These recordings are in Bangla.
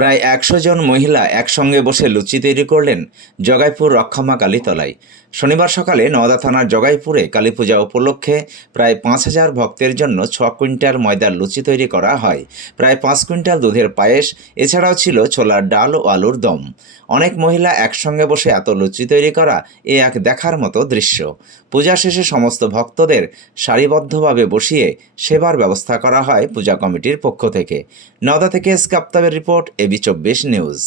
প্রায় ১০০ জন মহিলা একসঙ্গে বসে লুচি তৈরি করলেন জগাইপুর রক্ষামা কালীতলায়। শনিবার সকালে নওদা থানার জগাইপুরে কালীপূজা উপলক্ষে প্রায় ৫,০০০ ভক্তের জন্য ৬ কুইন্টাল ময়দার লুচি তৈরি করা হয়। প্রায় ৫ কুইন্টাল দুধের পায়েস, এছাড়াও ছিল ছোলার ডাল ও আলুর দম। অনেক মহিলা একসঙ্গে বসে এত লুচি তৈরি করা এক দেখার মতো দৃশ্য। পূজা শেষে সমস্ত ভক্তদের সারিবদ্ধভাবে বসিয়ে সেবার ব্যবস্থা করা হয় পূজা কমিটির পক্ষ থেকে। নওদা থেকে এসকে আফতাবের রিপোর্ট, এবি24 নিউজ।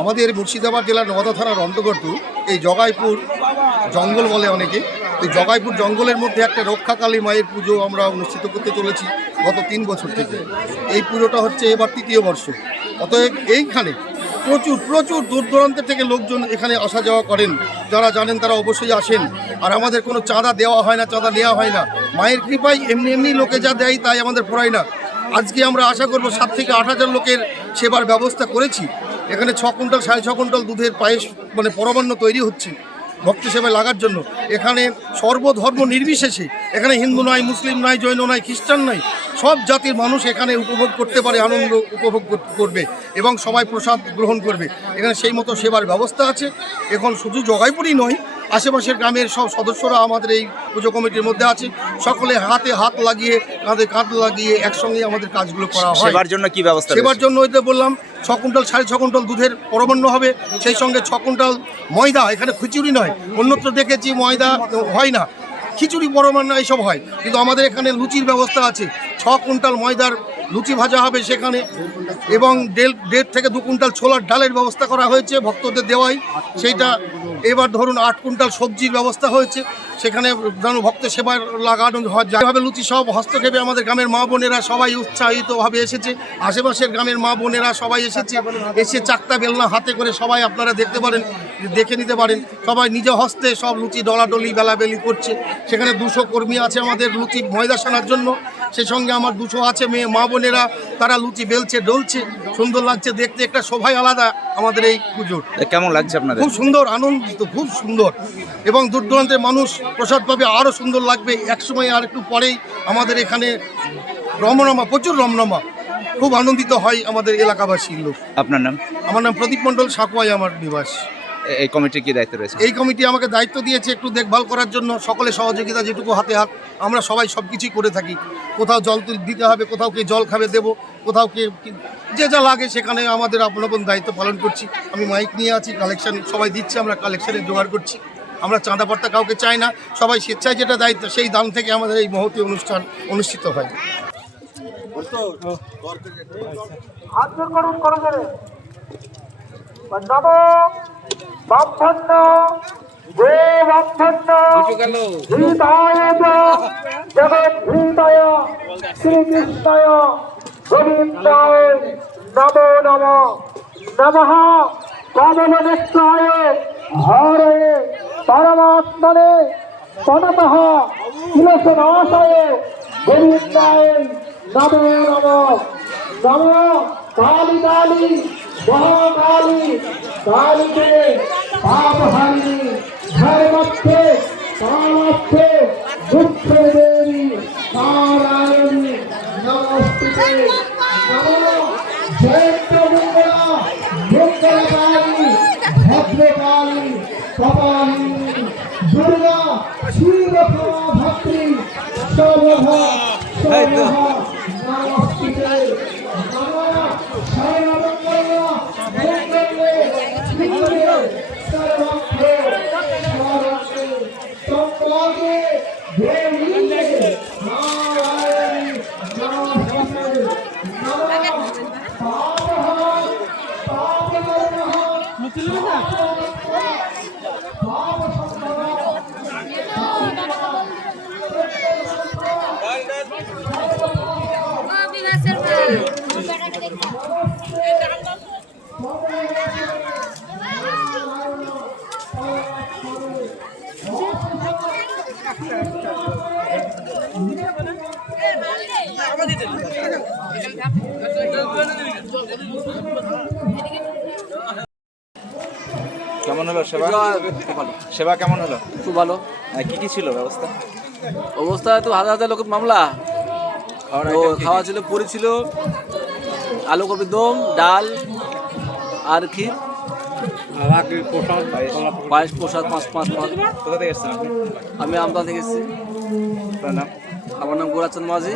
আমাদের মুর্শিদাবাদ জেলার নওদা থানার অন্তর্গত এই জগাইপুর জঙ্গল বলে অনেকে। এই জগাইপুর জঙ্গলের মধ্যে একটা রক্ষাকালী মায়ের পুজো আমরা অনুষ্ঠিত করতে চলেছি গত 3 বছর থেকে। এই পুজোটা হচ্ছে এবার 3য় বর্ষ। অতএব এইখানে প্রচুর প্রচুর দূর দূরান্তের থেকে লোকজন এখানে আসা যাওয়া করেন। যারা জানেন তারা অবশ্যই আসেন। আর আমাদের কোনো চাঁদা দেওয়া হয় না, চাঁদা নেওয়া হয় না। মায়ের কৃপায় এমনি এমনি লোকে যা দেয় তাই আমাদের পড়ায় না। আজকে আমরা আশা করব 7 থেকে 8,000 লোকের সেবার ব্যবস্থা করেছি। এখানে 6 কুইন্টাল 6.5 কুইন্টাল দুধের পায়েস মানে পরমান্ন তৈরি হচ্ছে ভক্তি সেবায় লাগার জন্য। এখানে সর্বধর্ম নির্বিশেষে, এখানে হিন্দু নয়, মুসলিম নয়, জৈন নয়, খ্রিস্টান নয়, সব জাতির মানুষ এখানে উপভোগ করতে পারে, আনন্দ উপভোগ করবে এবং সবাই প্রসাদ গ্রহণ করবে। এখানে সেই মতো সেবার ব্যবস্থা আছে। এখন শুধু জগাইপুরই নয়, আশেপাশের গ্রামের সব সদস্যরা আমাদের এই পুজো কমিটির মধ্যে আছে। সকলে হাতে হাত লাগিয়ে, কাঁধে কাঁধ লাগিয়ে একসঙ্গে আমাদের কাজগুলো করা হয়। সেবার জন্য কি ব্যবস্থা? সেবার জন্য ওই যে বললাম 6 কুইন্টাল 6.5 কুইন্টাল দুধের পরমান্ন হবে, সেই সঙ্গে 6 কুইন্টাল ময়দা। এখানে খিচুড়ি নয়, অন্যত্র দেখেছি ময়দা হয় না, খিচুড়ি পরমান্ন এইসব হয়, কিন্তু আমাদের এখানে লুচির ব্যবস্থা আছে। 6 কুইন্টাল ময়দার লুচি ভাজা হবে সেখানে, এবং 1.5 থেকে 2 কুইন্টাল ছোলার ডালের ব্যবস্থা করা হয়েছে ভক্তদের দেওয়াই। সেইটা এবার ধরুন 8 কুইন্টাল সবজির ব্যবস্থা হয়েছে, সেখানে যেন ভক্ত সেবা লাগানো হয়। যেভাবে লুচি সব হস্তক্ষেপে আমাদের গ্রামের মা বোনেরা সবাই উৎসাহিতভাবে এসেছে, আশেপাশের গ্রামের মা বোনেরা সবাই এসে চাকতা বেলনা হাতে করে সবাই আপনারা দেখতে পারেন, দেখে নিতে পারেন, সবাই নিজ হস্তে সব লুচি ডলাডলি বেলাবেলি করছে। সেখানে 200 কর্মী আছে আমাদের লুচি ময়দা সানার জন্য, সেই সঙ্গে আমার 200 আছে মেয়ে মা বোনেরা, তারা লুচি বেলছে ডলছে, সুন্দর লাগছে দেখতে, একটা শোভাই আলাদা আমাদের এই পুজোর। কেমন লাগছে আপনাদের? খুব সুন্দর, আনন্দিত, খুব সুন্দর, এবং দূর দূরান্তের মানুষ প্রসাদ পাবে, আরও সুন্দর লাগবে। একসময় আর একটু পরেই আমাদের এখানে রমরমা, প্রচুর রমরমা, খুব আনন্দিত হয় আমাদের এলাকাবাসীর লোক। আপনার নাম? আমার নাম প্রদীপ মণ্ডল, সাকুয়াই আমার নিবাস। এই কমিটির কি দায়িত্ব রয়েছে? এই কমিটি আমাকে দায়িত্ব দিয়েছে একটু দেখভাল করার জন্য, সকলে সহযোগিতা যেটুকু হাতে হাত, আমরা সবাই সব কিছুই করে থাকি। কোথাও জল দিতে হবে, কোথাও কে জল খাবে দেবো, কোথাও কে যে যা লাগে সেখানে আমাদের আপন আপন দায়িত্ব পালন করছি। আমি মাইক নিয়ে আছি, কালেকশন সবাই দিচ্ছে, আমরা কালেকশনের জোগাড় করছি। আমরা চাঁদা পাট্টা কাউকে চাই না, সবাই স্বেচ্ছায় যেটা দায়িত্ব সেই দান থেকে আমাদের এই মহতী অনুষ্ঠান অনুষ্ঠিত হয়। শ্রীকৃষ্ণায় গোবিন্দায় নমো নমঃ নমঃ কমলনেত্রায় হরে পরমাত্মনে তনতঃ তুলসীনাশায় গোবিন্দায় নমো নমঃ নমঃ কালী কালী মহাকালী কালীকে পাপহারিণী ধর্মত্বে কামাত্মে দুঃখ দেবী নারায়ণী নমস্তুতে নমঃ জয়ন্তমঙ্গলা মঙ্গলকালী ভদ্রকালী কপালিনী দুর্গা শিবপ্রভা ভক্তি সর্বভা সর্বভা নমস্তুতে নমঃ সর্বমঙ্গলা মঙ্গলে শিবে সর্বত্র সর্বত্র সম্পদে দেবী নারায়ণী নমস্তুতে নমঃ পাপহর পাপহরহ কেমন হলো সেবা? সেবা কেমন হলো? খুব ভালো। কি কি ছিল ব্যবস্থা? অবস্থা তো হাজার হাজার লোকের মামলা। তো খাওয়া ছিল, পুরি ছিল, আলু কপির দম, ডাল আর ক্ষীর, পায়েস, প্রসাদ, পাঁচ ফল। কোথা থেকে এসেছেন আপনি? আমি আমদা থেকে এসেছি। আপনার নাম? আমার নাম গোরাচন্দ মাঝি।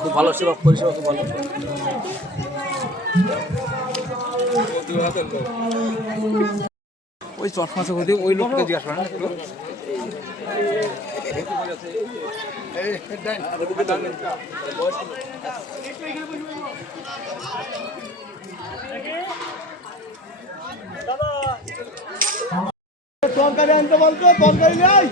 খুব ভালো সেবা, পরিষেবা খুব ভালো। ওই চশমা চোখে ওই লোককে জিজ্ঞাসা করেন একটু। তরকারি আনতে বলতো, তরকারি নেই।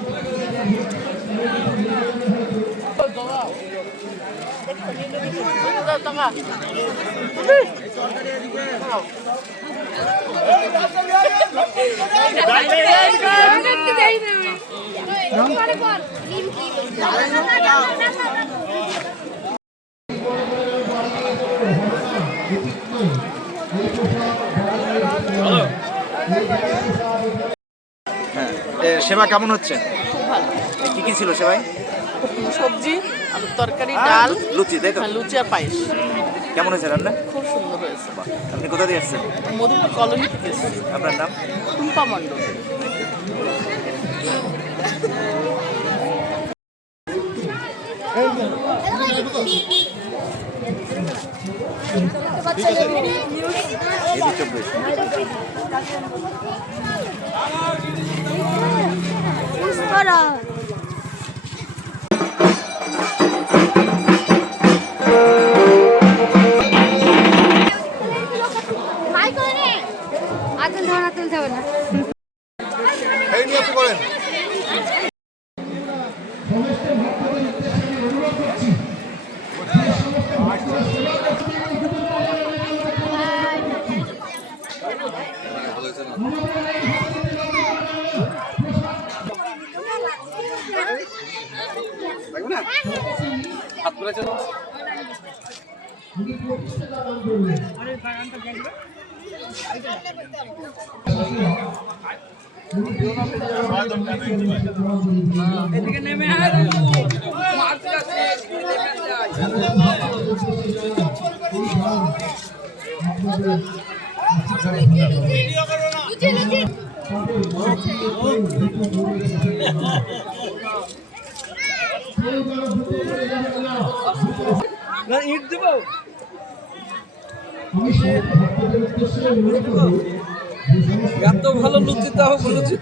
হ্যাঁ, সেবা কেমন হচ্ছে? খুব ভালো। কি কি ছিল সেবাই? সবজি, আলুর তরকারি, ডাল, লুচি, তাই তো? হ্যাঁ, লুচি আর পায়েস। কেমন হয়েছে রান্না? খুব সুন্দর হয়েছে। আপনি কোথা দিয়ে এসেছেন? মধুপুর কলোনি থেকে এসেছি। আপনার নাম? টুম্পা মণ্ডল। মাইক অনে আতুল ধরা তুলতে হবে না। ইট দিব এত ভালো লুচি তাও বলেছি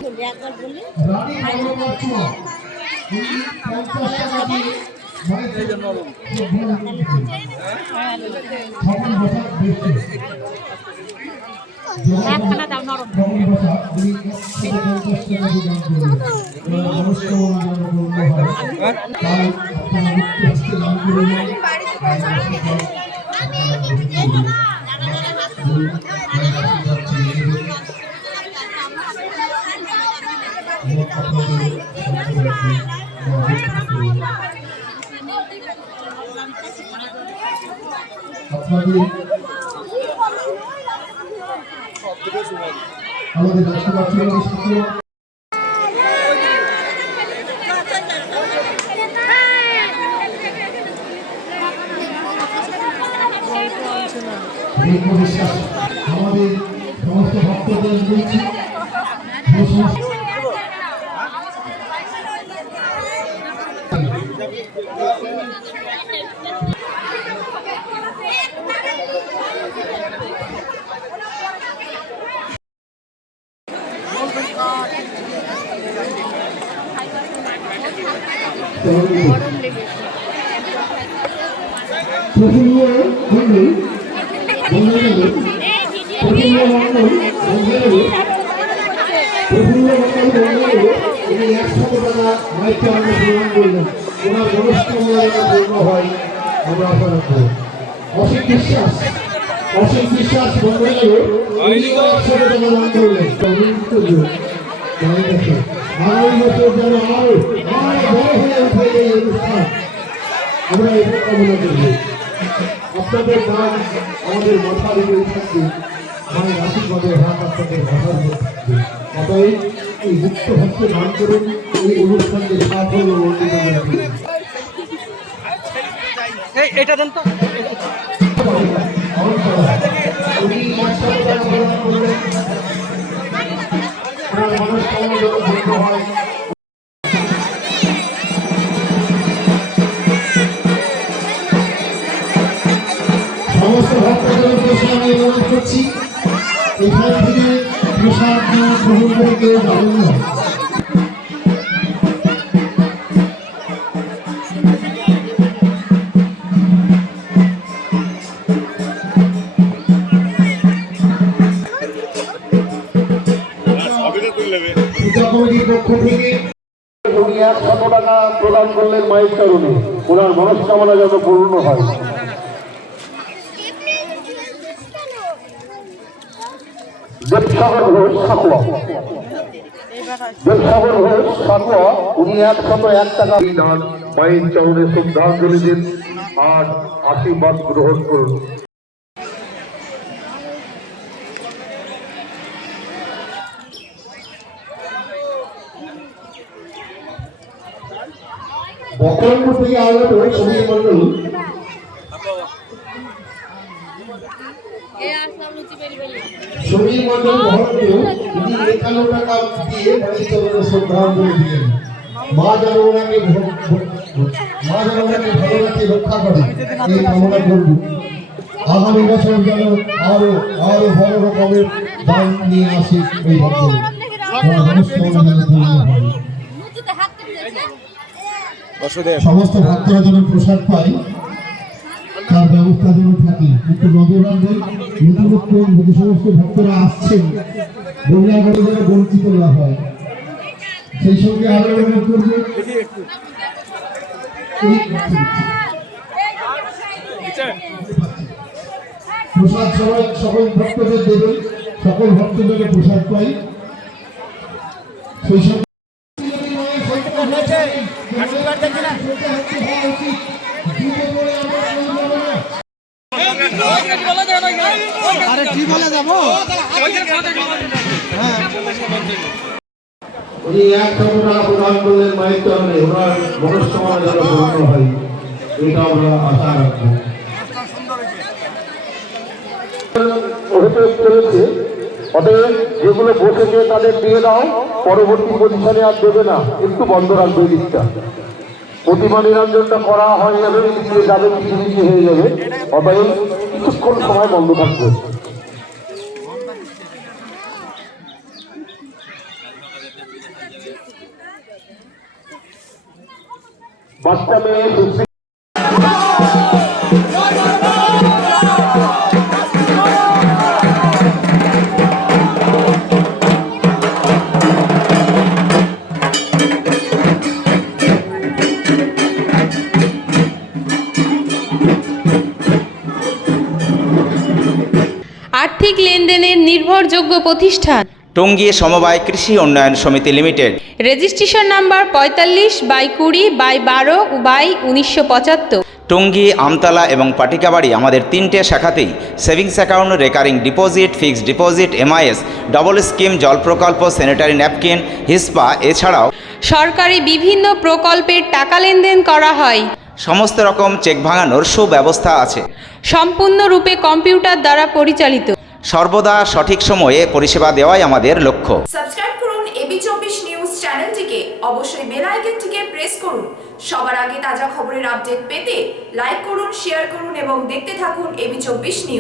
আমাদের রাষ্ট্রপতি বিশ্বাস আমাদের সমস্ত ভক্তদের বলছি অসীম বিশ্বাস বন্ধু আগামী বছর যেন আরো বড় হয়ে ওঠে এই অনুষ্ঠান আমরা এটা কামনা করব। আপনাদের নাম আমাদের মাথার উপরে থাকবে, মায়ের আশীর্বাদের হাত আপনাদের মাথার উপরে থাকবে। অতএব এই মুক্ত হস্তে দান করুন, এই অনুষ্ঠানকে সাফল্য অর্জিত করুন। এটা দেন তো সমস্ত ভক্তদের উদ্দেশ্যে আমি অনুরোধ করছি এখান থেকে প্রসাদ গ্রহণ করে কেউ যাবেন না। পূজা কমিটির পক্ষ থেকে উনি 100 টাকা প্রদান করলেন মায়ের কারণে, ওনার মনস্কামনা যেন পূর্ণ হয়। দেবসাগর ঘোষ সাকুয়া উনি 101 টাকা দান মায়ের চরণে শ্রদ্ধাঞ্জলি দিন আর আশীর্বাদ গ্রহণ করুন। বকরমপুর থেকে আগত সমীর মন্ডল বহরমপুর তিনি 51 টাকা দিয়ে মায়ের চরণে শ্রদ্ধাঞ্জলি দিলেন। মা যেন ওনাকে ভালো রাখে, রক্ষা করে এই কামনা করব। আগামী বছর যেন আরো বড় রকমের দান নিয়ে আসে এই ভক্ত সমস্ত ভক্তরা যেন প্রসাদ পায়, তার ব্যবস্থা যেন থাকে। একটু নজর রাখবেন, নতুন যে সমস্ত ভক্তরা আসছেন বন্যাগত যেন বঞ্চিত না হয়, সেই সঙ্গে আরো অনুরোধ করবো প্রসাদ সকল ভক্তদের দেবেন, সকল ভক্ত যেন প্রসাদ পাই। সেই সঙ্গে মুক্ত হওয়া উচিত। দ্রুত করে আমরা কেউ যাবো না। উনি একদম প্রদান করলেন মায়ের চরণে, ওনার মনস্কামনা যেন পূর্ণ হয়, এটা আমরা আশা রাখবো। হতে চলেছে, অতএব যেগুলো বসেছে তাদের দিয়ে দাও, পরবর্তী পজিশনে আর দেবে না, একটু বন্ধ রাখবে দিকটা। প্রতিমা নিরঞ্জনটা করা হয়ে যাবে, দিয়ে যাবে, কিছু হয়ে যাবে, অতএব কিছুক্ষণ সময় বন্ধ থাকবে। বাচ্চা মেয়ে আর্থিক লেনদেনের নির্ভরযোগ্য প্রতিষ্ঠান টঙ্গী সমবায় কৃষি উন্নয়ন সমিতি limited. Registration number 45/20/12/1975। Tongi, Amtala এবং পাটিকাবাড়ি আমাদের 3টে শাখাতেই savings account, recurring deposit, fixed deposit, MIS, double scheme, জল প্রকল্প, স্যানিটারি ন্যাপকিন, হিসপা, এছাড়াও সরকারি বিভিন্ন প্রকল্পের টাকা লেনদেন করা হয়। সমস্ত রকম চেক ভাঙানোর সুব্যবস্থা আছে। সম্পূর্ণরূপে কম্পিউটার দ্বারা পরিচালিত। সর্বদা সঠিক সময়ে পরিষেবা দেওয়াই আমাদের লক্ষ্য। সাবস্ক্রাইব করুন এবি24 নিউজ চ্যানেলটিকে, অবশ্যই বেল আইকনটিকে প্রেস করুন। সবার আগে তাজা খবরের আপডেট পেতে লাইক করুন, শেয়ার করুন এবং দেখতে থাকুন এবি24 নিউজ।